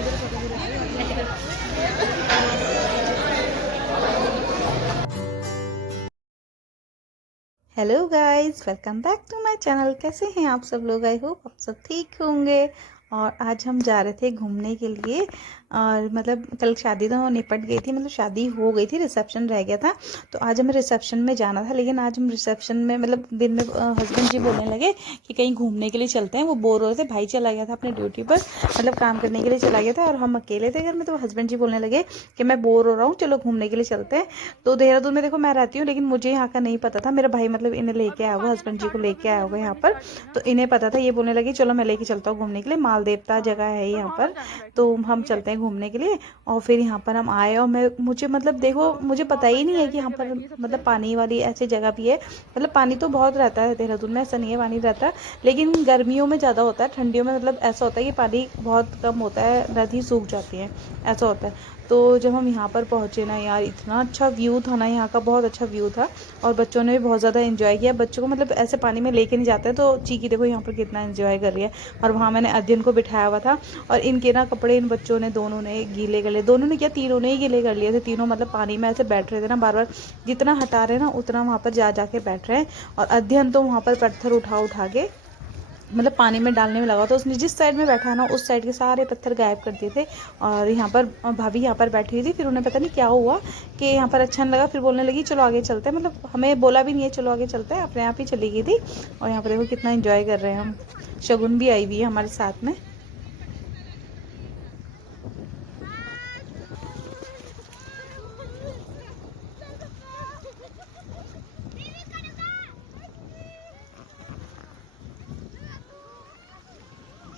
Hello guys, welcome back to my channel. कैसे हैं आप सब लोग? आई होप आप सब ठीक होंगे। और आज हम जा रहे थे घूमने के लिए। और मतलब कल शादी तो निपट गई थी, मतलब शादी हो गई थी, रिसेप्शन रह गया था। तो आज हमें रिसेप्शन में जाना था, लेकिन आज हम रिसेप्शन में मतलब दिन में हस्बैंड जी बोलने लगे कि कहीं घूमने के लिए चलते हैं। वो बोर हो रहे थे, भाई चला गया था अपने ड्यूटी पर, मतलब काम करने के लिए चला गया था और हम अकेले थे घर में। तो हस्बैंड जी बोलने लगे कि मैं बोर हो रहा हूँ, चलो घूमने के लिए चलते हैं। तो देहरादून में देखो मैं रहती हूँ, लेकिन मुझे यहाँ का नहीं पता था। मेरा भाई मतलब इन्हें लेके आया होगा, हस्बैंड जी को लेके आया होगा यहाँ पर, तो इन्हें पता था। ये बोलने लगे चलो मैं लेके चलता हूँ घूमने के लिए, माल देवता जगह है यहाँ पर, तो हम चलते हैं घूमने के लिए। और फिर यहाँ पर हम आए और मुझे मतलब देखो, मुझे पता ही नहीं है कि यहाँ पर मतलब पानी वाली ऐसी जगह भी है। मतलब पानी तो बहुत रहता है देहरादून में, ऐसा नहीं है पानी रहता, लेकिन गर्मियों में ज़्यादा होता है, ठंडियों में मतलब ऐसा होता है कि पानी बहुत कम होता है, नदी सूख जाती है, ऐसा होता है। तो जब हम यहाँ पर पहुँचे ना यार, इतना अच्छा व्यू था ना, यहाँ का बहुत अच्छा व्यू था। और बच्चों ने भी बहुत ज़्यादा एंजॉय किया। बच्चों को मतलब ऐसे पानी में लेके नहीं जाते हैं, तो चीकी देखो यहाँ पर कितना एंजॉय कर रही है। और वहाँ मैंने अध्ययन को बिठाया हुआ था, और इनके ना कपड़े इन बच्चों ने दोनों ने गीले कर लिए। दोनों ने क्या, तीनों ने ही गीले कर लिए थे। तीनों मतलब पानी में ऐसे बैठ रहे थे ना, बार बार जितना हटा रहे ना उतना वहाँ पर जा के बैठ रहे हैं। और अध्ययन तो वहाँ पर पत्थर उठा उठा के मतलब पानी में डालने में लगा, तो उसने जिस साइड में बैठा है ना, उस साइड के सारे पत्थर गायब कर दिए थे। और यहाँ पर भाभी यहाँ पर बैठी हुई थी, फिर उन्हें पता नहीं क्या हुआ कि यहाँ पर अच्छा नहीं लगा, फिर बोलने लगी चलो आगे चलते हैं। मतलब हमें बोला भी नहीं है चलो आगे चलते हैं, अपने आप ही चली गई थी। और यहाँ पर देखो कितना एंजॉय कर रहे हैं हम। शगुन भी आई हुई है हमारे साथ में।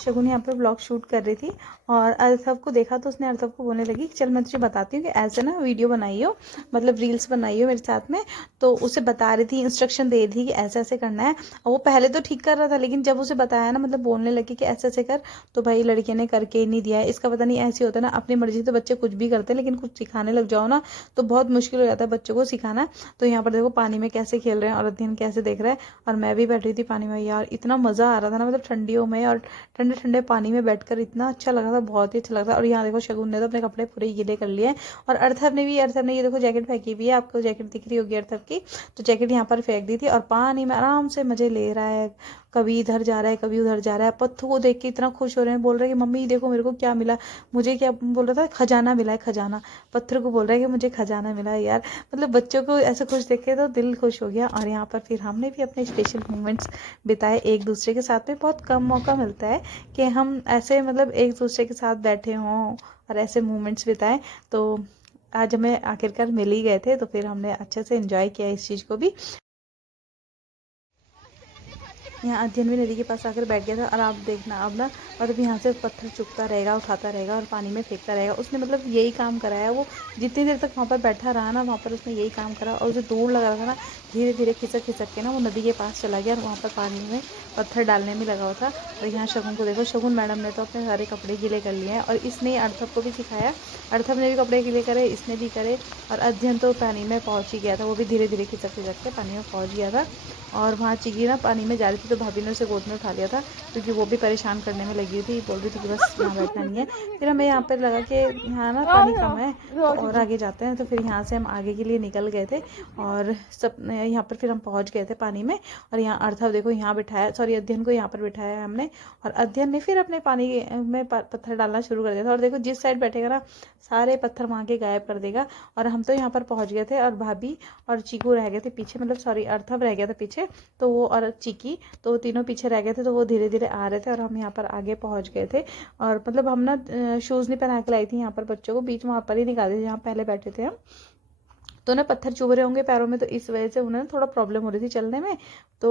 शगुन यहाँ पर ब्लॉग शूट कर रही थी, और अर्थव को देखा तो उसने अर्थव को बोलने लगी चल मैं तुझे बताती हूँ कि ऐसे ना वीडियो बनाई हो, मतलब रील्स बनाई हो मेरे साथ में। तो उसे बता रही थी, इंस्ट्रक्शन दे रही थी कि ऐसे ऐसे करना है। और वो पहले तो ठीक कर रहा था, लेकिन जब उसे बताया ना, मतलब बोलने लगी कि ऐसे ऐसे कर, तो भाई लड़के ने करके ही नहीं दिया है। इसका पता नहीं ऐसे होता है ना, अपनी मर्जी से बच्चे कुछ भी करते हैं, लेकिन कुछ सिखाने लग जाओ ना तो बहुत मुश्किल हो जाता है बच्चों को सिखाना। तो यहाँ पर देखो पानी में कैसे खेल रहे हैं, और अध्ययन कैसे देख रहा है। और मैं भी बैठी थी पानी में यार, इतना मज़ा आ रहा था ना, मतलब ठंडियों में और ठंडे ठंडे पानी में बैठकर इतना अच्छा लगा था, बहुत ही अच्छा लगा था। और यहाँ देखो शगुन ने तो अपने कपड़े पूरे गीले कर लिए हैं। और अर्थव ने ये देखो जैकेट फेंकी हुई है, आपको जैकेट दिख रही होगी अर्थव की, तो जैकेट यहाँ पर फेंक दी थी। और पानी में आराम से मजे ले रहा है, कभी इधर जा रहा है कभी उधर जा रहा है। पत्थर को देख के इतना खुश हो रहे हैं, बोल रहे हैं कि मम्मी देखो मेरे को क्या मिला। मुझे क्या बोल रहा था, खजाना मिला है खजाना। पत्थर को बोल रहा है कि मुझे खजाना मिला है यार। मतलब बच्चों को ऐसे खुश देख के तो दिल खुश हो गया। और यहाँ पर फिर हमने भी अपने स्पेशल मोमेंट्स बिताए एक दूसरे के साथ में। बहुत कम मौका मिलता है कि हम ऐसे मतलब एक दूसरे के साथ बैठे हों और ऐसे मोमेंट्स बिताएं। तो आज हमें आखिरकार मिल ही गए थे, तो फिर हमने अच्छे से एंजॉय किया इस चीज़ को भी। यहाँ अध्ययन भी नदी के पास आकर बैठ गया था, और आप देखना अब ना, मतलब यहाँ से पत्थर चुकता रहेगा, उठाता रहेगा और पानी में फेंकता रहेगा। उसने मतलब यही काम कराया, वो जितनी देर तक वहाँ पर बैठा रहा ना, वहाँ पर उसने यही काम करा। और उसे दूर लग रहा था ना, धीरे धीरे खिसक खिसक के ना वो नदी के पास चला गया, और वहाँ पर पानी में पत्थर डालने में लगा हुआ था। और यहाँ शगुन को देखो, शगुन मैडम ने तो अपने सारे कपड़े गीले कर लिए हैं, और इसने अर्थव को भी सिखाया। अर्थव ने भी कपड़े गीले करे, इसने भी करे। और अध्ययन तो पानी में पहुँच ही गया था, वो भी धीरे धीरे खिसक खिसक के पानी में पहुँच गया था। और वहाँ चिकी ना पानी में जा रही थी, तो भाभी ने उसे गोद में उठा लिया था, क्योंकि वो भी परेशान करने में लगी थी, बोल रही थी कि बस यहाँ बैठना नहीं है। फिर हमें यहाँ पर लगा कि यहाँ ना पानी कम है, तो और आगे जाते हैं। तो फिर यहाँ से हम आगे के लिए निकल गए थे, और सब यहाँ पर फिर हम पहुँच गए थे पानी में। और यहाँ अर्थव देखो यहाँ बिठाया, सॉरी अध्ययन को यहाँ पर बिठाया है हमने। और अध्ययन ने फिर अपने पानी में पत्थर डालना शुरू कर दिया था। और देखो जिस साइड बैठेगा ना, सारे पत्थर वहाँ के गायब कर देगा। और हम तो यहाँ पर पहुँच गए थे, और भाभी और चीकू रह गए थे पीछे, मतलब सॉरी अर्थव रह गया था पीछे, तो वो और चिकी, तो तीनों पीछे रह गए थे। तो वो धीरे धीरे आ रहे थे, और हम यहाँ पर आगे पहुँच गए थे। और मतलब हम ना शूज़ नहीं पहना के लाई थी यहाँ पर बच्चों को, बीच वहाँ पर ही निकाल दी जहाँ पहले बैठे थे हम। तो ना पत्थर चुभ रहे होंगे पैरों में, तो इस वजह से उन्हें थोड़ा प्रॉब्लम हो रही थी चलने में। तो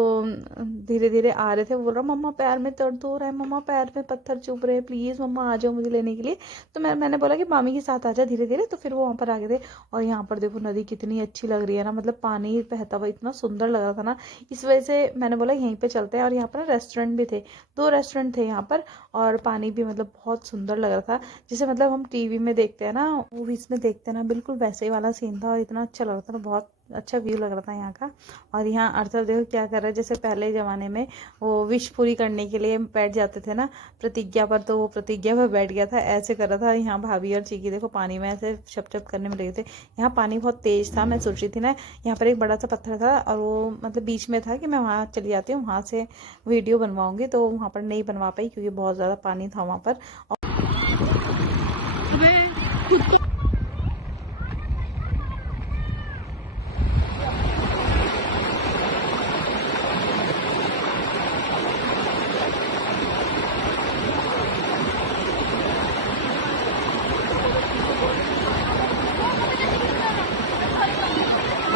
धीरे धीरे आ रहे थे, वो बोल रहा मम्मा पैर में दर्द हो रहा है, मम्मा पैर में पत्थर चुभ रहे हैं, प्लीज़ मम्मा आ जाओ मुझे लेने के लिए। तो मैंने बोला कि मामी के साथ आ जा धीरे धीरे, तो फिर वो वहाँ पर आ गए थे। और यहाँ पर देखो नदी कितनी अच्छी लग रही है ना, मतलब पानी बहता हुआ इतना सुंदर लग रहा था ना, इस वजह से मैंने बोला यहीं पर चलते हैं। और यहाँ पर रेस्टोरेंट भी थे, 2 रेस्टोरेंट थे यहाँ पर। और पानी भी मतलब बहुत सुंदर लग रहा था, जैसे मतलब हम टीवी में देखते हैं ना, मूवीज़ में देखते हैं ना, बिल्कुल वैसे ही वाला सीन था। और इतना अच्छा लग रहा था ना, बहुत अच्छा व्यू लग रहा था यहाँ का। और यहाँ अर्थव देखो क्या कर रहा है, जैसे पहले ज़माने में वो विश पूरी करने के लिए बैठ जाते थे ना प्रतिज्ञा पर, तो वो प्रतिज्ञा पर बैठ गया था, ऐसे कर रहा था। यहाँ भाभी और चीकी देखो पानी में ऐसे छप छप करने में लगे थे। यहाँ पानी बहुत तेज़ था, मैं सोच रही थी ना यहाँ पर एक बड़ा सा पत्थर था और वो मतलब बीच में था कि मैं वहाँ चली जाती हूँ, वहाँ से वीडियो बनवाऊँगी, तो वहाँ पर नहीं बनवा पाई क्योंकि बहुत ज़्यादा पानी था वहाँ पर।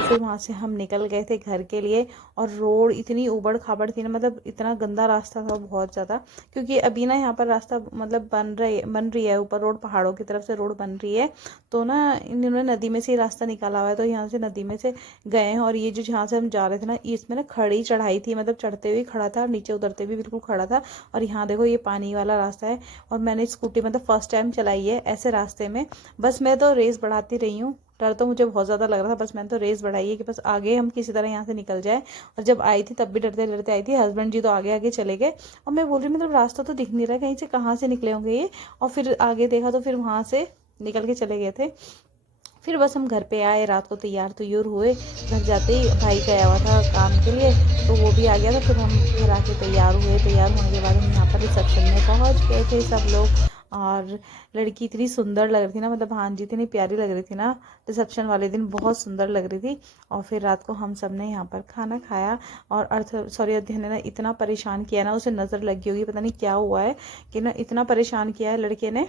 फिर वहाँ से हम निकल गए थे घर के लिए। और रोड इतनी ऊबड़ खाबड़ थी ना, मतलब इतना गंदा रास्ता था बहुत ज़्यादा, क्योंकि अभी ना यहाँ पर रास्ता मतलब बन रही है, ऊपर रोड पहाड़ों की तरफ से रोड बन रही है, तो ना इन्होंने नदी में से ही रास्ता निकाला हुआ है, तो यहाँ से नदी में से गए हैं। और ये जो जहाँ से हम जा रहे थे ना, इसमें ना खड़ी चढ़ाई थी, मतलब चढ़ते हुए खड़ा था और नीचे उतरते भी बिल्कुल खड़ा था। और यहाँ देखो ये पानी वाला रास्ता है, और मैंने स्कूटी मतलब फर्स्ट टाइम चलाई है ऐसे रास्ते में। बस मैं तो रेस बढ़ाती रही हूँ, डर तो मुझे बहुत ज़्यादा लग रहा था, बस मैंने तो रेस बढ़ाई है कि बस आगे हम किसी तरह यहाँ से निकल जाए। और जब आई थी तब भी डरते डरते आई थी, हस्बैंड जी तो आगे आगे चले गए। और मैं बोल रही मतलब रास्ता तो दिख नहीं रहा, कहीं से कहाँ से निकले होंगे ये। और फिर आगे देखा तो फिर वहाँ से निकल के चले गए थे। फिर बस हम घर पे आए, रात को तैयार तुयूर हुए। घर जाते ही भाई गया हुआ था काम के लिए, तो वो भी आ गया था। फिर हम घर आके तैयार हुए, तैयार होने के बाद हम यहाँ पर रिसेप्शन में पहुँच गए थे सब लोग। और लड़की इतनी सुंदर लग रही थी ना, मतलब भांजी इतनी प्यारी लग रही थी ना, रिसेप्शन वाले दिन बहुत सुंदर लग रही थी। और फिर रात को हम सब ने यहाँ पर खाना खाया। और अध्ययन ने ना इतना परेशान किया ना, उसे नज़र लगी होगी, पता नहीं क्या हुआ है कि ना इतना परेशान किया है लड़के ने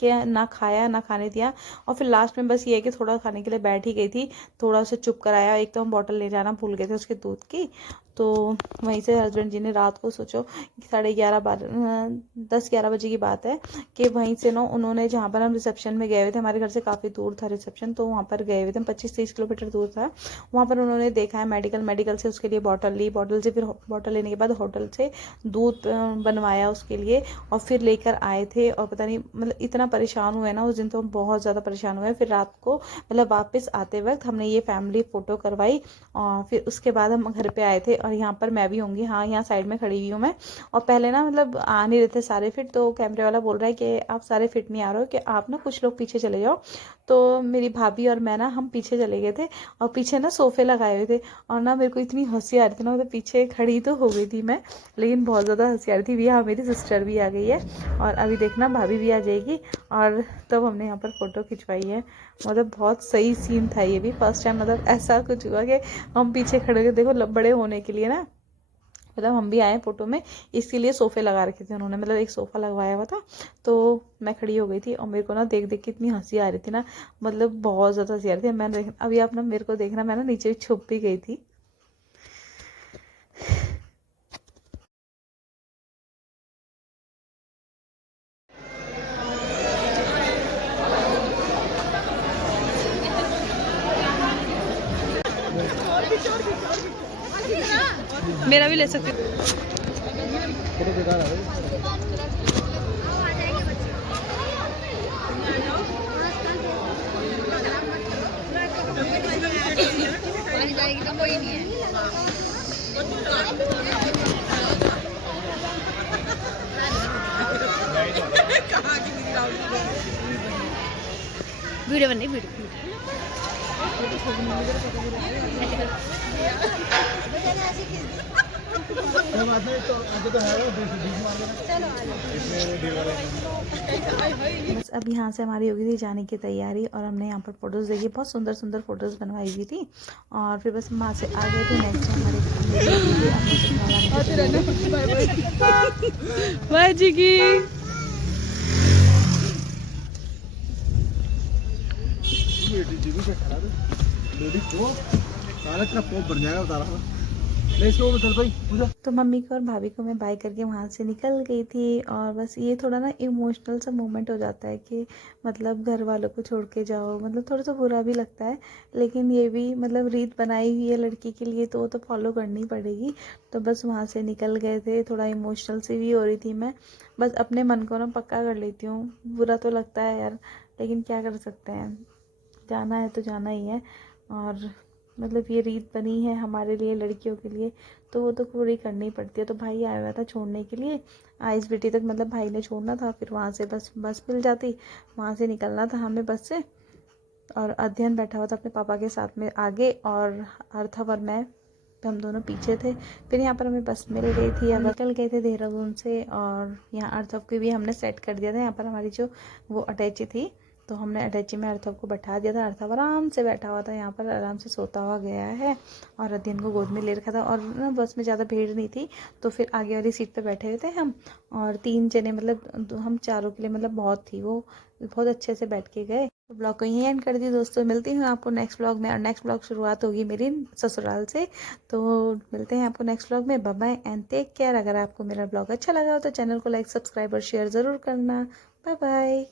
कि ना खाया ना खाने दिया। और फिर लास्ट में बस ये है कि थोड़ा खाने के लिए बैठ ही गई थी, थोड़ा उसे चुप कराया। एक तो हम बॉटल ले जाना भूल गए थे उसके दूध की, तो वहीं से हस्बैंड जी ने रात को सोचो 10-11 बजे की बात है कि वहीं से ना उन्होंने, जहाँ पर हम रिसेप्शन में गए हुए थे, हमारे घर से काफ़ी दूर था रिसेप्शन, तो वहाँ पर गए हुए थे, 25-30 किलोमीटर दूर था। वहाँ पर उन्होंने देखा है मेडिकल से उसके लिए बॉटल ली, बॉटल से फिर बॉटल लेने के बाद होटल से दूध बनवाया उसके लिए, और फिर लेकर आए थे। और पता नहीं मतलब इतना परेशान हुए ना उस दिन, तो हम बहुत ज़्यादा परेशान हुए। फिर रात को मतलब वापस आते वक्त हमने ये फैमिली फ़ोटो करवाई, और फिर उसके बाद हम घर पे आए थे। और यहाँ पर मैं भी होंगी, हाँ यहाँ साइड में खड़ी हुई हूँ मैं। और पहले ना मतलब आ नहीं रहे थे सारे फिट, तो कैमरे वाला बोल रहा है कि आप सारे फिट नहीं आ रहे हो, कि आप ना कुछ लोग पीछे चले जाओ। तो मेरी भाभी और मैं ना हम पीछे चले गए थे, और पीछे ना सोफे लगाए हुए थे। और ना मेरे को इतनी हंसी आ रही थी ना, मतलब पीछे खड़ी तो हो गई थी मैं, लेकिन बहुत ज़्यादा हंसी आ रही थी। यहाँ मेरी सिस्टर भी आ गई है, और अभी देखना भाभी भी आ जाएगी। और तब हमने यहाँ पर फ़ोटो खिंचवाई है। मतलब बहुत सही सीन था ये भी, फर्स्ट टाइम मतलब ऐसा कुछ हुआ कि हम पीछे खड़े हुए, देखो बड़े होने के लिए ना, मतलब हम भी आए फोटो में, इसके लिए सोफे लगा रखे थे उन्होंने, मतलब एक सोफ़ा लगवाया हुआ था। तो मैं खड़ी हो गई थी, और मेरे को ना देख देख के इतनी हंसी आ रही थी ना, मतलब बहुत ज़्यादा हंसी आ रही थी। मैं अभी आप ना मेरे को देखना, मैं ना नीचे छुप भी गई थी। मेरा भी ले सकते हो। जाएगी तो कोई नहीं है। वीडियो बननी वीडियो। बस अब यहाँ से हमारी हो गई थी जाने की तैयारी, और हमने यहाँ पर फ़ोटोज़ देखी, बहुत सुंदर सुंदर फ़ोटोज़ बनवाई हुई थी। और फिर बस हम वहाँ से आ गए थे। नेक्स्ट हमारे बाय जी की तो मम्मी को और भाभी को मैं बाय करके वहाँ से निकल गई थी। और बस ये थोड़ा ना इमोशनल सा मोमेंट हो जाता है कि मतलब घर वालों को छोड़ के जाओ, मतलब थोड़ा सा बुरा भी लगता है, लेकिन ये भी मतलब रीत बनाई हुई है लड़की के लिए, तो वो तो फॉलो करनी पड़ेगी। तो बस वहाँ से निकल गए थे, थोड़ा इमोशनल सी भी हो रही थी मैं। बस अपने मन को ना पक्का कर लेती हूँ, बुरा तो लगता है यार, लेकिन क्या कर सकते हैं, जाना है तो जाना ही है। और मतलब ये रीत बनी है हमारे लिए लड़कियों के लिए, तो वो तो पूरी करनी पड़ती है। तो भाई आया हुआ था छोड़ने के लिए, आइस बेटी तक मतलब भाई ने छोड़ना था, फिर वहाँ से बस मिल जाती, वहाँ से निकलना था हमें बस से। और अध्ययन बैठा हुआ था अपने पापा के साथ में आगे, और अर्थव और मैं, हम दोनों पीछे थे। फिर यहाँ पर हमें बस मिल गई थी, अब निकल गए थे देहरादून से। और यहाँ अर्थव की भी हमने सेट कर दिया था, यहाँ पर हमारी जो वो अटैची थी, तो हमने अटैची में अर्थव को बैठा दिया था। अर्थव आराम से बैठा हुआ था यहाँ पर, आराम से सोता हुआ गया है, और अध्ययन को गोद में ले रखा था। और ना बस में ज़्यादा भीड़ नहीं थी, तो फिर आगे वाली सीट पे बैठे हुए थे हम, और 3 जने मतलब हम चारों के लिए मतलब बहुत थी वो, बहुत अच्छे से बैठ के गए। तो ब्लॉग को यहीं एंड कर दी दोस्तों, मिलती हूँ आपको नेक्स्ट ब्लॉग में। और नेक्स्ट ब्लॉग शुरुआत होगी मेरी ससुराल से, तो मिलते हैं आपको नेक्स्ट ब्लॉग में। Bye bye and take care. अगर आपको मेरा ब्लॉग अच्छा लगा हो तो चैनल को लाइक, सब्सक्राइब और शेयर ज़रूर करना। Bye bye.